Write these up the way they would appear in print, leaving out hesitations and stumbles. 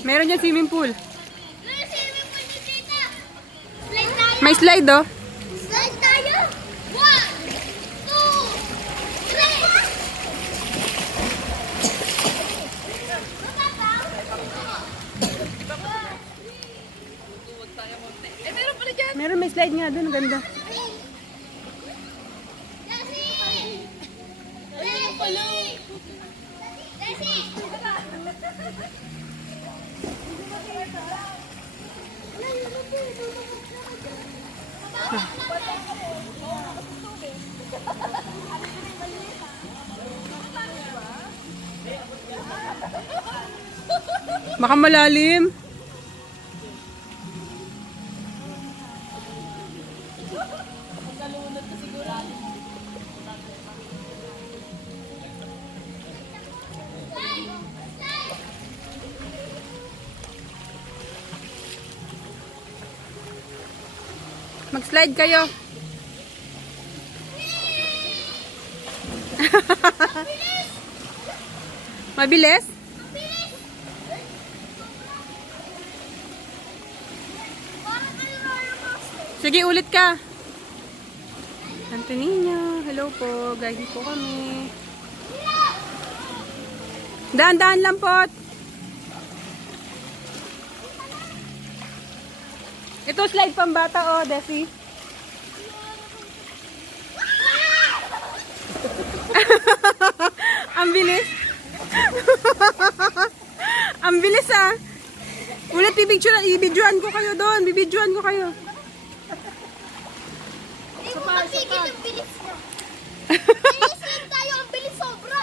Meron dyan swimming pool. May slide oh. Slide tayo. 1, 2, 3. Meron may slide nga doon, ganda. Baka malalim. Mag-slide kayo. Mabilis? Sige, ulit ka. Antonino, hello po. Guide po kami. Daan-daan lang po. Ito slide pambata oh, Desi. Ang bilis. Ang bilis ah. Ulit bibidyoan ko kayo doon. Bibidyoan ko kayo. Magiging ang bilis mo. Bilis lang tayo, ang bilis sobra.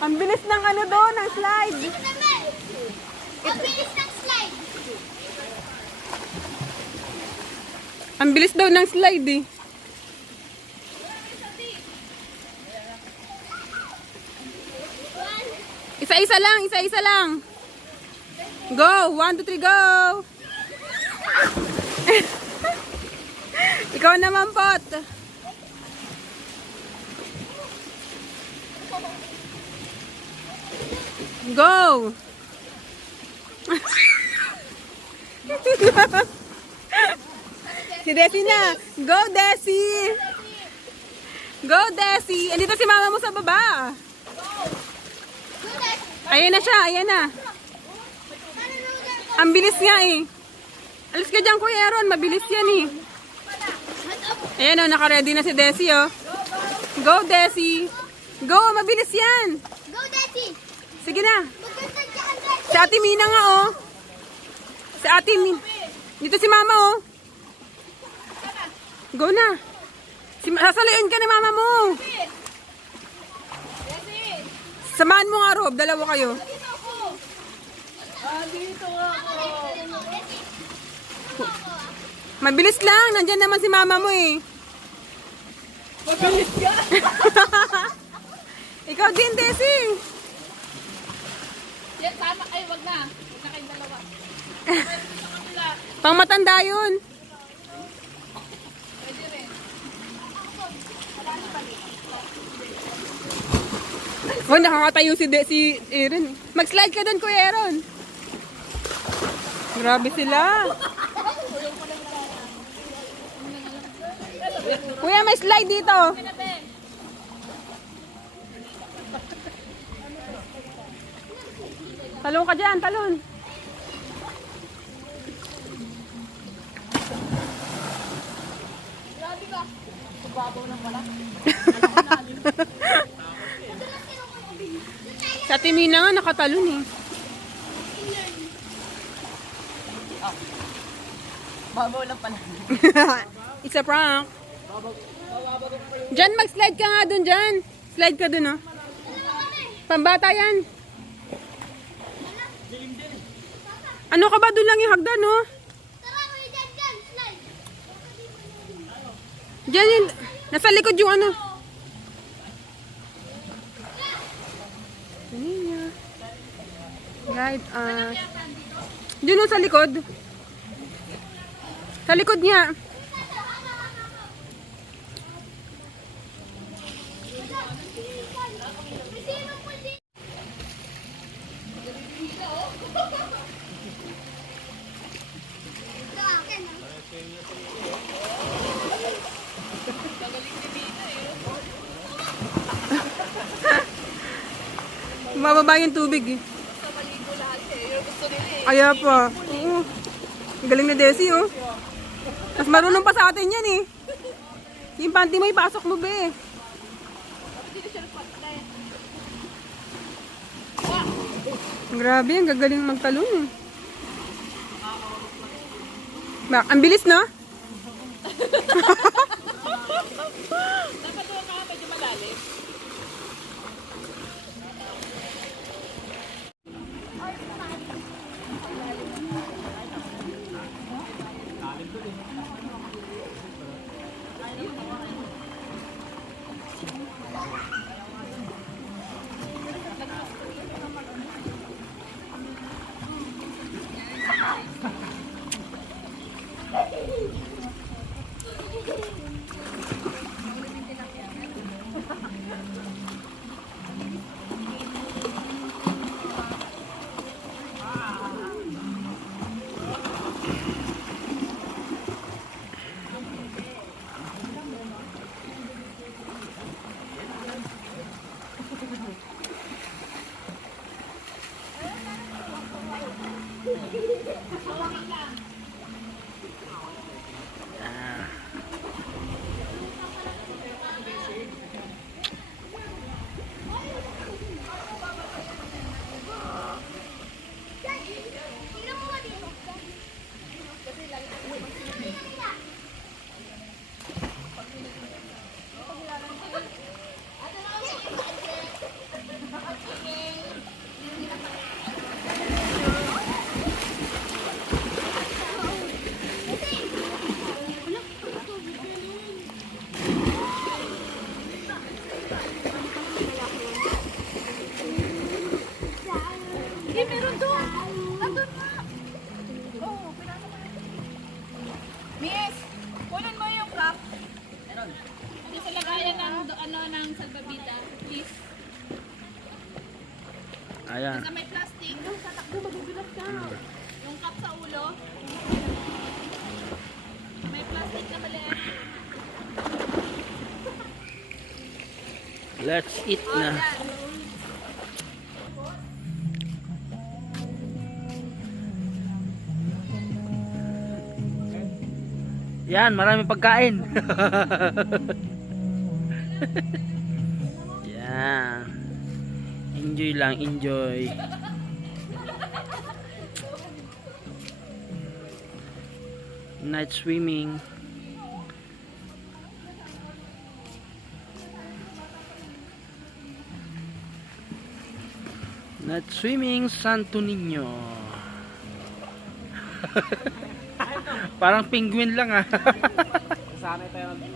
Ang bilis ng ano doon, ng slide. Ito naman. Ang bilis ng slide. Ang bilis daw ng slide eh. Isa-isa lang, isa-isa lang. Go, 1, 2, 3, go. Ikaw naman, Pot. Go. Si Desi na. Go, Desi. Go, Desi. Andito si mama mo sa baba. Ayan na siya, ayan na. Ang bilis nga eh. Alis ka dyan, Kuya Aaron. Mabilis yan eh. Ayan o, naka-ready na si Desi oh. Go, Desi. Go, mabilis yan. Go, Desi. Sige na. Maganda dyan, Desi. Si Ate Mina nga oh. Si Ate Mina. Dito si Mama oh. Go na. Sasaliin ka ni mama mo. Samahan mo nga, Rob. Dalawa kayo. Mabilis lang. Nandyan naman si mama mo eh. Mabilis ka! Ikaw din, Desi. Yan, tama. Ay, wag na. Wag na kayong dalawa. Pang matanda yun. Pwede rin. Oh, nakakatayo si Aaron. Mag-slide ka doon, Kuya Aaron. Grabe sila. Kuya, may slide dito. Talon ka dyan, talon. Grabe ka. Babaw lang wala. Sa Timina nga, nakatalon eh. Babaw lang pala. It's a prank. Diyan, mag-slide ka nga dun dyan. Slide ka dun, oh. Pambata yan. Ano ka ba? Dun lang yung hagdan, oh. Tara, kuya, dyan, slide. Diyan yun. Nasa likod yung ano. Timina. Guide us. Dun, oh, sa likod. Sa likod niya. Mababa yung tubig eh. Kaya pa. Oo. Ang galing na Desi oh. Mas marunong pa sa atin yan eh. Yung panty mo ipasok mo be. Grabe, ang gagaling magtalon eh. Ang bilis no? Dapat doon ka medyo malalim. Eh, meron doon. Nandun nga. Oo, pinano ko na. Miss, kunin mo yung cup. Meron. Ito sa lagayan ng salbabida. Please. Ayan. Sa may plastic. Sa takbo, magugulat ka. Yung cup sa ulo. Sa may plastic na maliit. Let's eat na. Yan, maraming pagkain. Yan. Enjoy lang, enjoy. Night swimming. Not swimming Santo Niño. Parang penguin lang ah. Sanay tayo lumungan.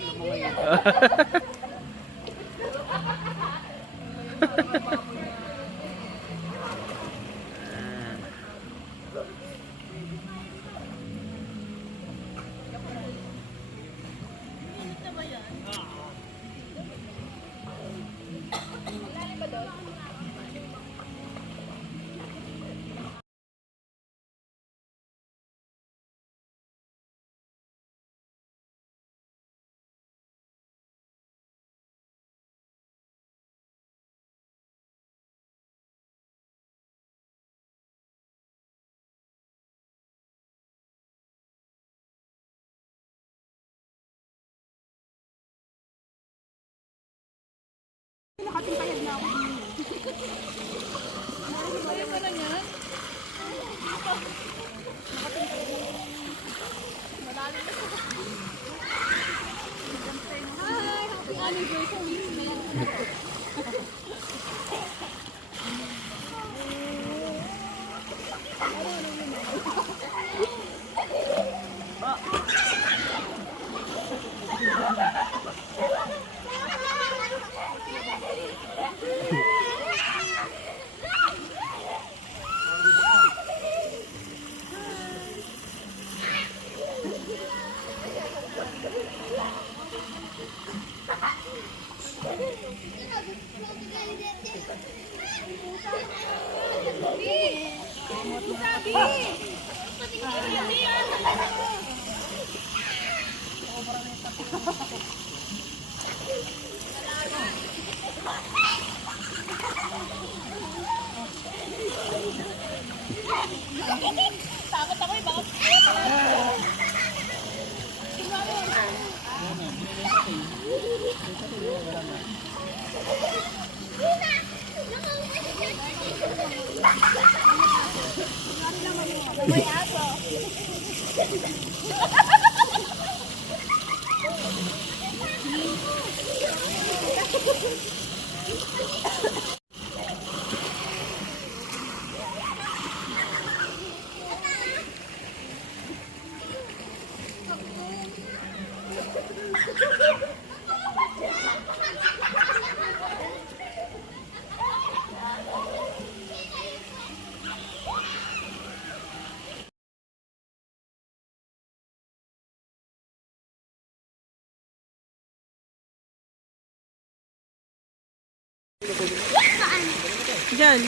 Diyan.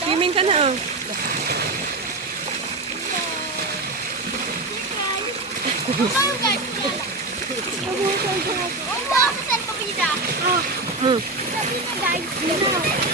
Swimming ka na oh. Kayo guys, wala. Ang sa cellphone niya. Hmm. Sabi niya guys,